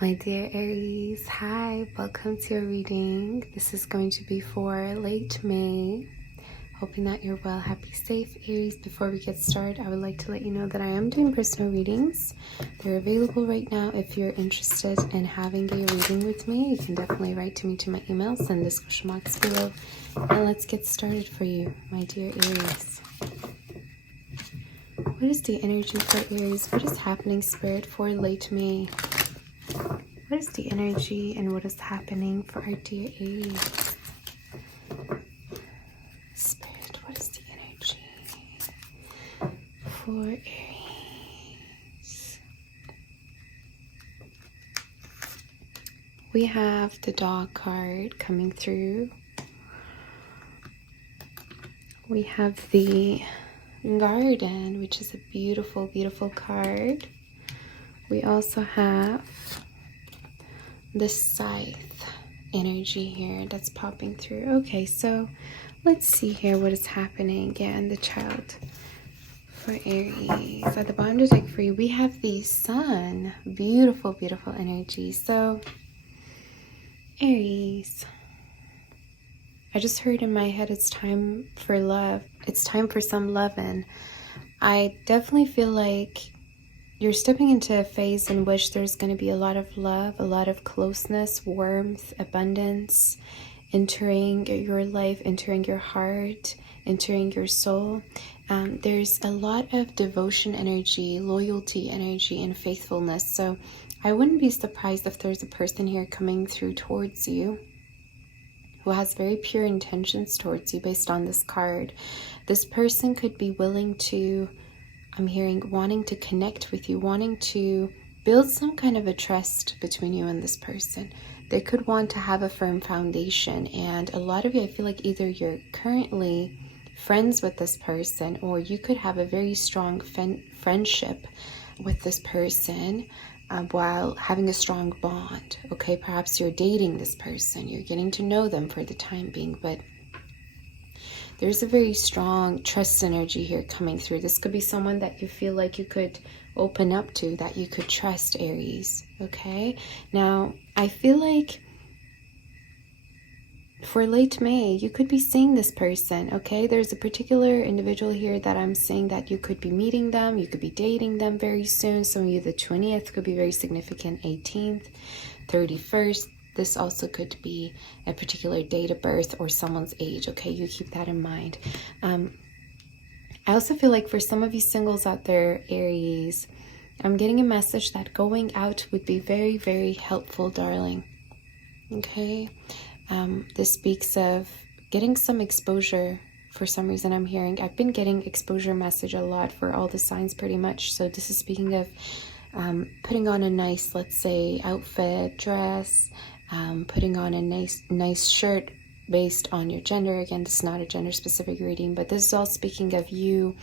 My dear Aries, hi, welcome to your reading. This is going to be for late May. Hoping that you're well, happy, safe, Aries. Before we get started, I would like to let you know that I am doing personal readings. They're available right now. If you're interested in having a reading with me, you can definitely write to me to my email, send discussion marks below, and let's get started for you, my dear Aries. What is the energy for Aries? What is happening, Spirit, for late May? What is the energy and what is happening for our dear Aries? Spirit, what is the energy for Aries? We have the dog card coming through. We have the garden, which is a beautiful, beautiful card. We also have the scythe energy here that's popping through. Okay, so let's see here what is happening. Yeah, and the child for Aries. At the bottom of the deck for you, we have the sun. Beautiful, beautiful energy. So, Aries, I just heard in my head it's time for love. It's time for some loving. I definitely feel like you're stepping into a phase in which there's going to be a lot of love, a lot of closeness, warmth, abundance, entering your life, entering your heart, entering your soul. There's a lot of devotion energy, loyalty energy, and faithfulness. So I wouldn't be surprised if there's a person here coming through towards you who has very pure intentions towards you based on this card. This person could be willing to, I'm hearing, wanting to connect with you, wanting to build some kind of a trust between you and this person. They could want to have a firm foundation, and a lot of you, I feel like either you're currently friends with this person or you could have a very strong friendship with this person while having a strong bond. Okay, perhaps you're dating this person, you're getting to know them for the time being, but there's a very strong trust energy here coming through. This could be someone that you feel like you could open up to, that you could trust, Aries. Okay, now I feel like for late May, you could be seeing this person, okay? There's a particular individual here that I'm seeing that you could be meeting them, you could be dating them very soon. Some of you, the 20th could be very significant, 18th, 31st. This also could be a particular date of birth or someone's age, okay? You keep that in mind. I also feel like for some of you singles out there, Aries, I'm getting a message that going out would be very, very helpful, darling, okay? This speaks of getting some exposure. For some reason, I'm hearing, I've been getting exposure message a lot for all the signs pretty much. So this is speaking of putting on a nice, let's say, outfit, dress, putting on a nice shirt based on your gender. Again, this is not a gender specific reading, but this is all speaking of you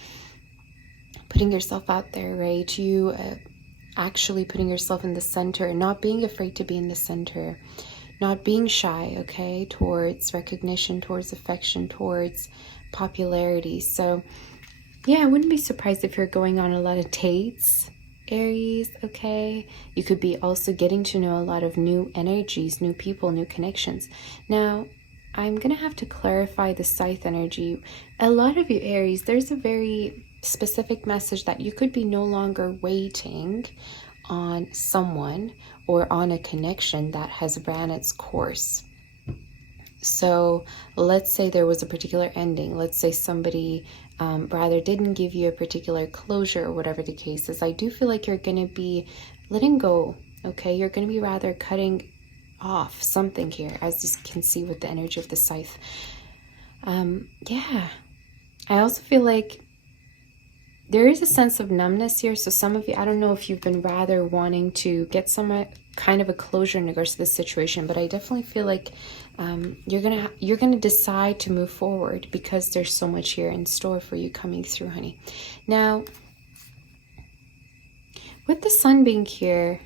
putting yourself out there, right? You actually putting yourself in the center, not being afraid to be in the center. Not being shy, okay, towards recognition, towards affection, towards popularity. So, yeah, I wouldn't be surprised if you're going on a lot of dates, Aries, okay? You could be also getting to know a lot of new energies, new people, new connections. Now, I'm going to have to clarify the scythe energy. A lot of you, Aries, there's a very specific message that you could be no longer waiting on someone or on a connection that has ran its course. So let's say there was a particular ending. Let's say somebody rather didn't give you a particular closure or whatever the case is. I do feel like you're going to be letting go, okay? You're going to be rather cutting off something here, as you can see with the energy of the scythe. Yeah, I also feel like there is a sense of numbness here. So some of you, I don't know if you've been rather wanting to get some kind of a closure in regards to this situation, but I definitely feel like you're gonna decide to move forward because there's so much here in store for you coming through, honey. Now, with the sun being here,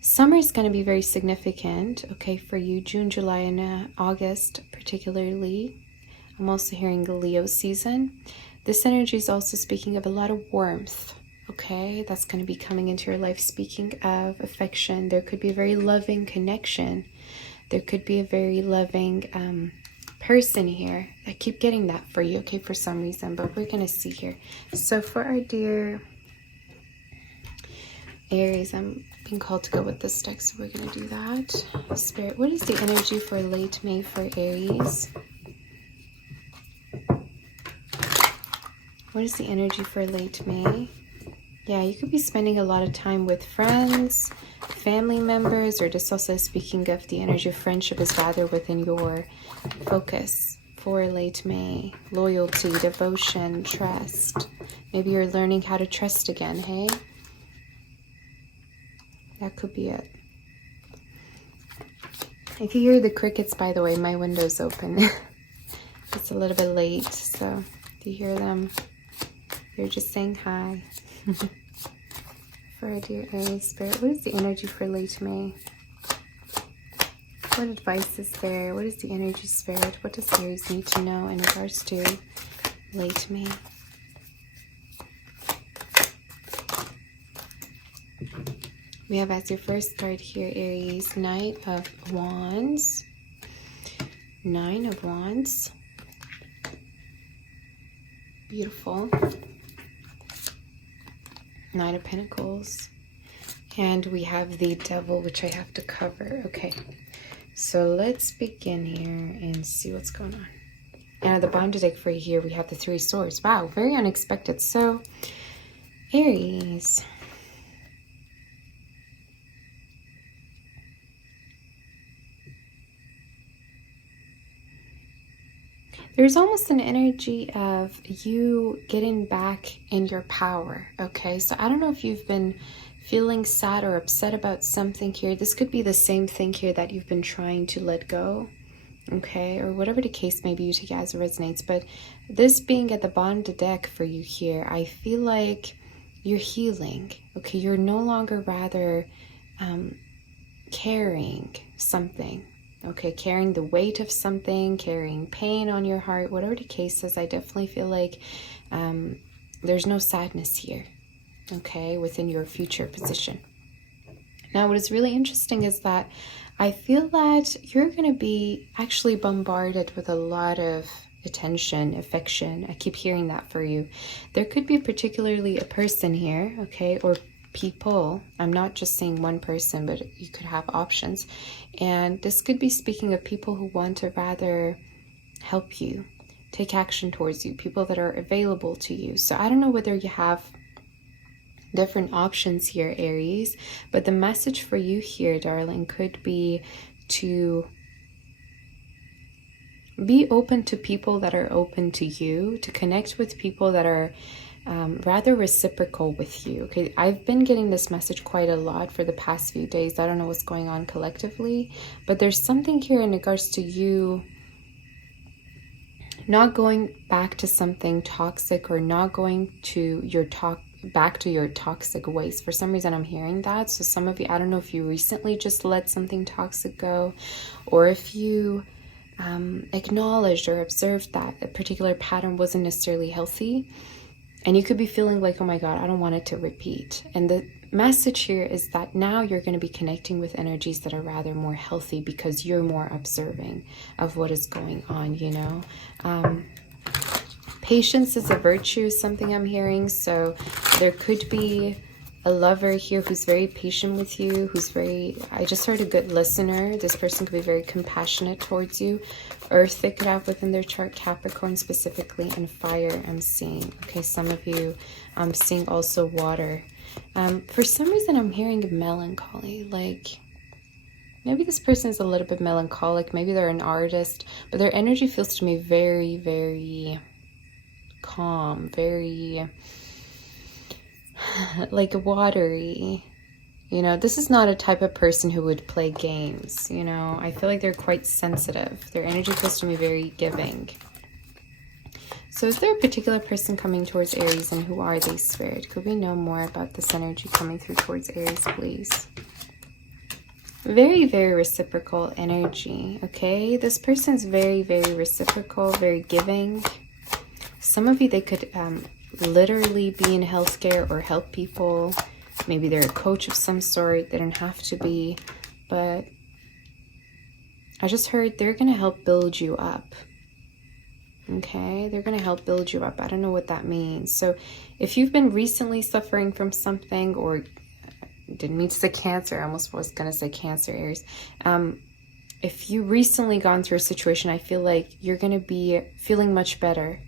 summer is going to be very significant, okay, for you. June, July, and August particularly. I'm also hearing the Leo season. This energy is also speaking of a lot of warmth, Okay, that's going to be coming into your life. Speaking of affection, there could be a very loving connection. There could be a very loving person here. I keep getting that for you, okay, for some reason, but we're going to see here. So for our dear Aries, I'm being called to go with this deck, so we're going to do that. Spirit, what is the energy for late May for Aries? What is the energy for late May? Yeah, you could be spending a lot of time with friends, family members, or just also speaking of the energy of friendship is rather within your focus for late May. Loyalty, devotion, trust. Maybe you're learning how to trust again, hey? That could be it. If you hear the crickets, by the way, my window's open. It's a little bit late, so if you hear them, they're just saying hi. For our dear Aries Spirit, what is the energy for late May? What advice is there? What is the energy, Spirit? What does Aries need to know in regards to late May? We have as your first card here, Aries, Knight of Wands. Nine of Wands. Beautiful. Knight of Pentacles. And we have the Devil, which I have to cover. Okay, so let's begin here and see what's going on. And the bond deck for you here, we have the Three Swords. Wow, very unexpected. So, Aries. There's almost an energy of you getting back in your power, okay? So I don't know if you've been feeling sad or upset about something here. This could be the same thing here that you've been trying to let go, okay? Or whatever the case may be, you take it as it resonates. But this being at the bottom of the deck for you here, I feel like you're healing, okay? You're no longer rather carrying something. Okay, carrying the weight of something, carrying pain on your heart, whatever the case is, I definitely feel like there's no sadness here, okay, within your future position. Now, what is really interesting is that I feel that you're going to be actually bombarded with a lot of attention, affection. I keep hearing that for you. There could be particularly a person here, okay, or people. I'm not just saying one person, but you could have options. And this could be speaking of people who want to rather help you, take action towards you, people that are available to you. So I don't know whether you have different options here, Aries, but the message for you here, darling, could be to be open to people that are open to you, to connect with people that are rather reciprocal with you. Okay, I've been getting this message quite a lot for the past few days. I don't know what's going on collectively, but there's something here in regards to you not going back to something toxic, or not going to your back to your toxic ways. For some reason I'm hearing that. So some of you, I don't know if you recently just let something toxic go, or if you acknowledged or observed that a particular pattern wasn't necessarily healthy. And you could be feeling like, oh my God, I don't want it to repeat. And the message here is that now you're going to be connecting with energies that are rather more healthy, because you're more observing of what is going on, you know. Patience is a virtue, something I'm hearing. So there could be a lover here who's very patient with you, who's very, I just heard a good listener. This person could be very compassionate towards you. Earth, they could have within their chart, Capricorn specifically, and fire I'm seeing. Okay, some of you, I'm seeing also water. For some reason, I'm hearing melancholy. Like, maybe this person is a little bit melancholic. Maybe they're an artist, but their energy feels to me very, very calm, very like watery. You know, this is not a type of person who would play games, you know. I feel like they're quite sensitive. Their energy feels to me very giving. So is there a particular person coming towards Aries, and who are they, Spirit? Could we know more about this energy coming through towards Aries, please? Very, very reciprocal energy, okay? This person's very, very reciprocal, very giving. Some of you, they could literally be in healthcare or help people. Maybe they're a coach of some sort. They don't have to be, but I just heard they're going to help build you up. Okay, they're going to help build you up. I don't know what that means. So if you've been recently suffering from something, or didn't mean to say cancer, I almost was going to say cancer, Aries. If you recently gone through a situation, I feel like you're going to be feeling much better.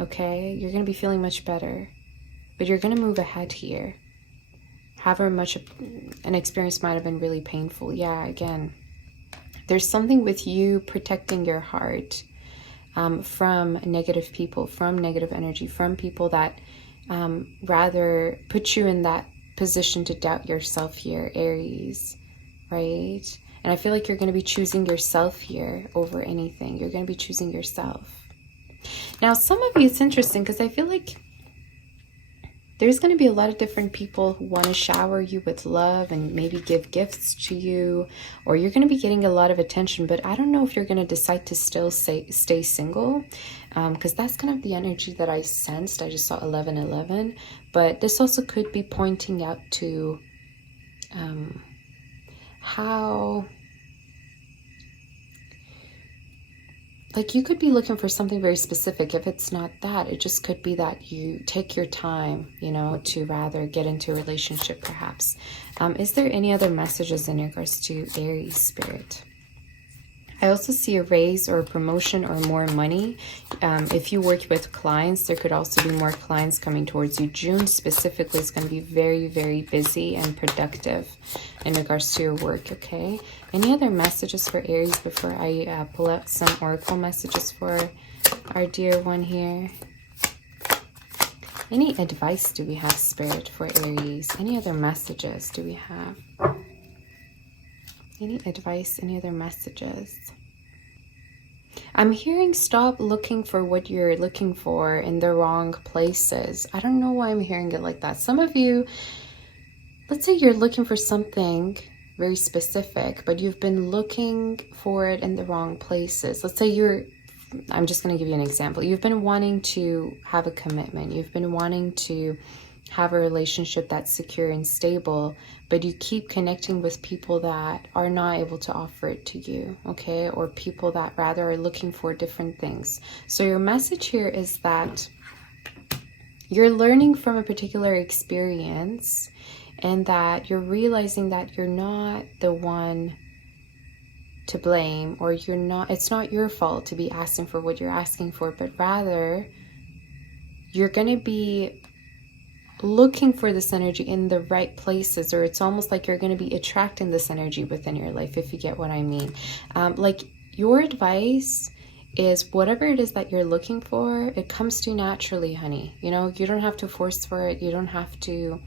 Okay, you're going to be feeling much better, but you're going to move ahead here. However much an experience might have been really painful. Yeah, again, there's something with you protecting your heart from negative people, from negative energy, from people that rather put you in that position to doubt yourself here, Aries, right? And I feel like you're going to be choosing yourself here over anything. You're going to be choosing yourself. Now, some of you, it's interesting because I feel like there's going to be a lot of different people who want to shower you with love and maybe give gifts to you, or you're going to be getting a lot of attention, but I don't know if you're going to decide to still stay single, because that's kind of the energy that I sensed. I just saw 1111, but this also could be pointing out to how, like, you could be looking for something very specific. If it's not that, it just could be that you take your time, you know, to rather get into a relationship, perhaps. Is there any other messages in regards to Aries spirit? I also see a raise or a promotion or more money. If you work with clients, there could also be more clients coming towards you. June specifically is going to be very, very busy and productive in regards to your work, okay? Any other messages for Aries before I pull out some oracle messages for our dear one here? Any advice do we have, Spirit, for Aries? Any other messages do we have? Any advice, any other messages? I'm hearing stop looking for what you're looking for in the wrong places. I don't know why I'm hearing it like that. Some of you, let's say you're looking for something very specific, but you've been looking for it in the wrong places. Let's say I'm just going to give you an example. You've been wanting to have a commitment. You've been wanting to have a relationship that's secure and stable, but you keep connecting with people that are not able to offer it to you, okay? Or people that rather are looking for different things. So your message here is that you're learning from a particular experience, and that you're realizing that you're not the one to blame, or it's not your fault to be asking for what you're asking for, but rather you're going to be looking for this energy in the right places, or it's almost like you're going to be attracting this energy within your life, if you get what I mean. Like, your advice is whatever it is that you're looking for, it comes to you naturally, honey. You know, you don't have to force for it. You don't have to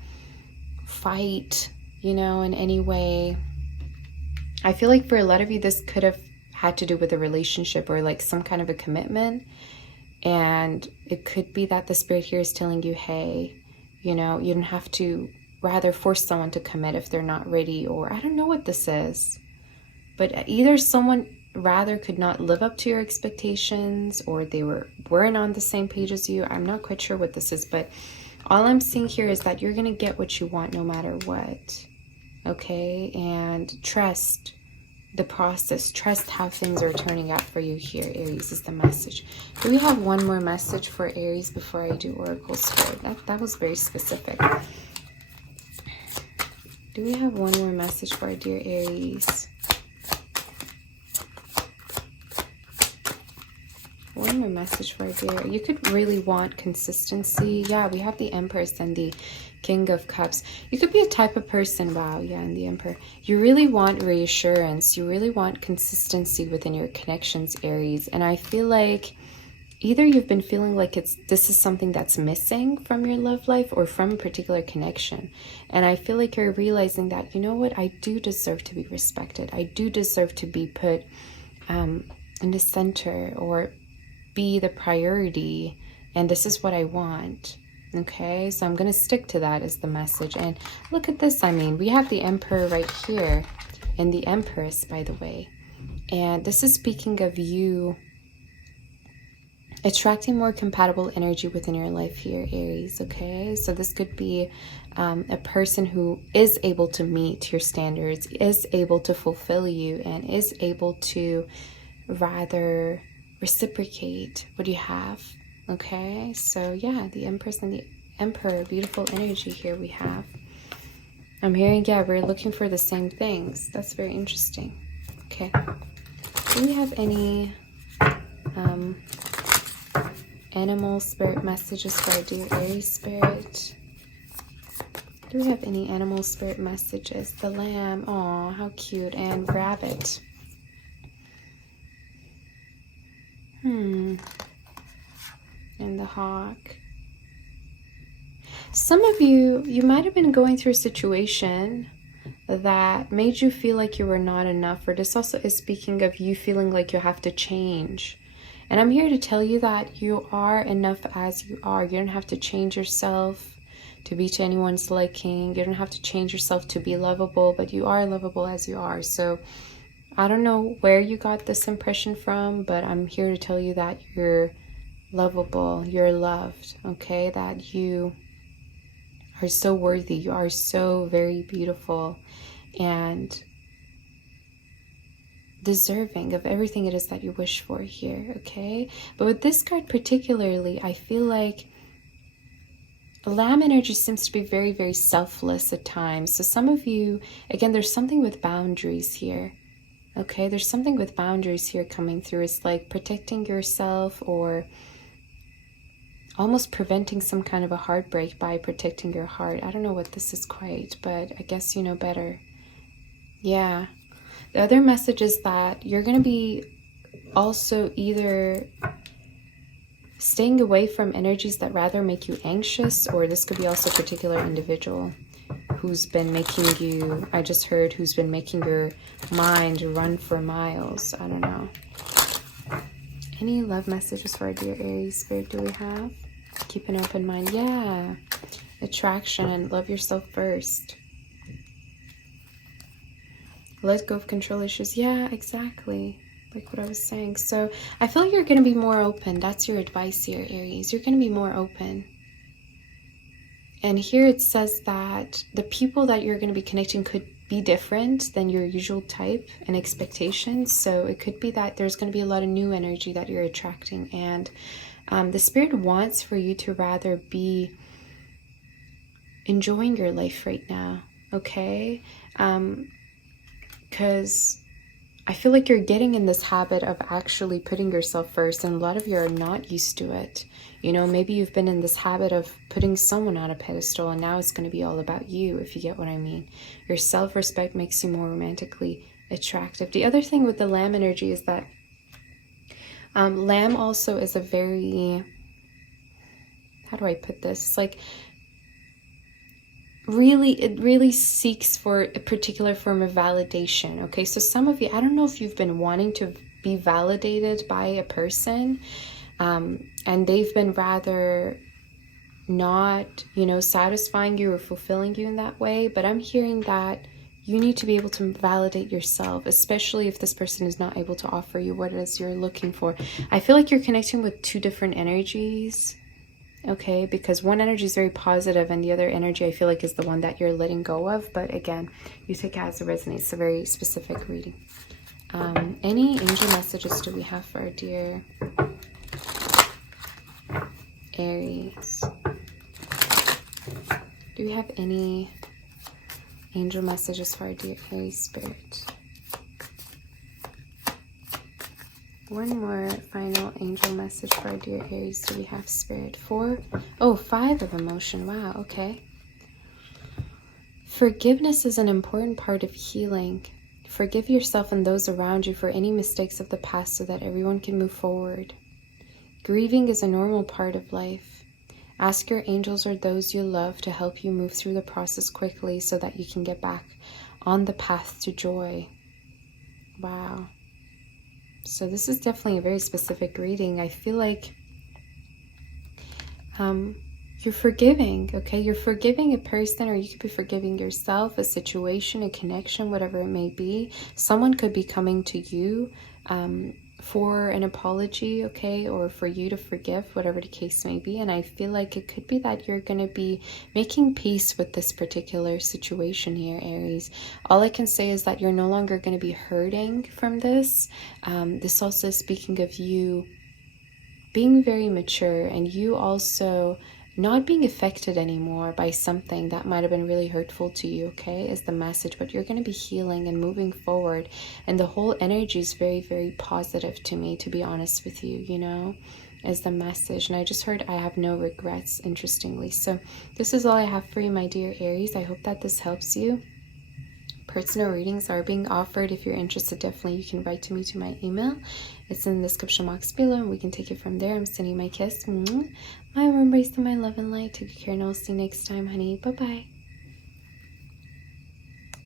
fight, you know, in any way. I feel like for a lot of you, this could have had to do with a relationship or like some kind of a commitment. And it could be that the Spirit here is telling you, hey, you know, you don't have to rather force someone to commit if they're not ready, or I don't know what this is. But either someone rather could not live up to your expectations, or they weren't on the same page as you. I'm not quite sure what this is, but all I'm seeing here is that you're going to get what you want no matter what. Okay? And trust the process. Trust how things are turning out for you here, Aries, is the message. Do we have one more message for Aries before I do Oracle Spirit? That was very specific. Do we have one more message for our dear Aries? One more message for our dear. You could really want consistency. Yeah, we have the Empress and the King of Cups. You could be a type of person, wow, yeah, and the Emperor. You really want reassurance. You really want consistency within your connections, Aries. And I feel like either you've been feeling like this is something that's missing from your love life, or from a particular connection. And I feel like you're realizing that, you know what, I do deserve to be respected. I do deserve to be put in the center, or be the priority, and this is what I want. Okay, so I'm going to stick to that as the message. And look at this. I mean, we have the Emperor right here and the Empress, by the way. And this is speaking of you attracting more compatible energy within your life here, Aries, okay? So this could be a person who is able to meet your standards, is able to fulfill you, and is able to rather reciprocate what you have, okay? So yeah, the Empress and the Emperor, beautiful energy here we have. I'm hearing, yeah, we're looking for the same things. That's very interesting. Okay. Do we have any animal spirit messages for our dear Aries spirit? Do we have any animal spirit messages? The lamb, oh, how cute, and rabbit. And the hawk. Some of you might have been going through a situation that made you feel like you were not enough, or this also is speaking of you feeling like you have to change. And I'm here to tell you that you are enough as you are. You don't have to change yourself to be to anyone's liking. You don't have to change yourself to be lovable, but you are lovable as you are. So I don't know where you got this impression from, but I'm here to tell you that you're lovable, you're loved, okay? That you are so worthy, you are so very beautiful and deserving of everything it is that you wish for here, okay? But with this card particularly, I feel like lamb energy seems to be very, very selfless at times. So some of you, again, there's something with boundaries here, okay? There's something with boundaries here coming through. It's like protecting yourself or almost preventing some kind of a heartbreak by protecting your heart. I don't know what this is quite, but I guess you know better. Yeah. The other message is that you're going to be also either staying away from energies that rather make you anxious, or this could be also a particular individual who's been making you, I just heard, who's been making your mind run for miles. I don't know. Any love messages for our dear Aries spirit do we have? Keep an open mind. Yeah. Attraction and love yourself first. Let go of control issues. Yeah, exactly. Like what I was saying. So I feel like you're going to be more open. That's your advice here, Aries. You're going to be more open. And here it says that the people that you're going to be connecting could be different than your usual type and expectations. So it could be that there's going to be a lot of new energy that you're attracting. And the spirit wants for you to rather be enjoying your life right now, okay? Because I feel like you're getting in this habit of actually putting yourself first, and a lot of you are not used to it. You know, maybe you've been in this habit of putting someone on a pedestal, and now it's going to be all about you, if you get what I mean. Your self-respect makes you more romantically attractive. The other thing with the lamb energy is that lamb also is a very, how do I put this? It's like, it really seeks for a particular form of validation, okay? So some of you, I don't know if you've been wanting to be validated by a person, and they've been rather not, you know, satisfying you or fulfilling you in that way, but I'm hearing that you need to be able to validate yourself, especially if this person is not able to offer you what it is you're looking for. I feel like you're connecting with two different energies, okay? Because one energy is very positive and the other energy I feel like is the one that you're letting go of. But again, you take it as it resonates. It's a very specific reading. Any angel messages do we have for our dear Aries? Do we have any angel messages for our dear Aries spirit? One more final angel message for our dear Aries. Do we have spirit? 4? Oh, 5 of emotion. Wow, okay. Forgiveness is an important part of healing. Forgive yourself and those around you for any mistakes of the past so that everyone can move forward. Grieving is a normal part of life. Ask your angels or those you love to help you move through the process quickly so that you can get back on the path to joy. Wow. So this is definitely a very specific reading. I feel like you're forgiving, okay? You're forgiving a person, or you could be forgiving yourself, a situation, a connection, whatever it may be. Someone could be coming to you for an apology, okay, or for you to forgive, whatever the case may be. And I feel like it could be that you're going to be making peace with this particular situation here, Aries. All I can say is that you're no longer going to be hurting from this. This also is speaking of you being very mature, and you also not being affected anymore by something that might have been really hurtful to you, okay, is the message. But you're going to be healing and moving forward, and the whole energy is very, very positive to me, to be honest with you, you know, is the message. And I just heard I have no regrets, interestingly. So this is all I have for you, my dear Aries. I hope that this helps you. Personal readings are being offered. If you're interested, definitely you can write to me to my email. It's in the description box below, and we can take it from there. I'm sending my kiss, my warm embrace, and my love and light. Take care, and I'll see you next time, honey. Bye bye.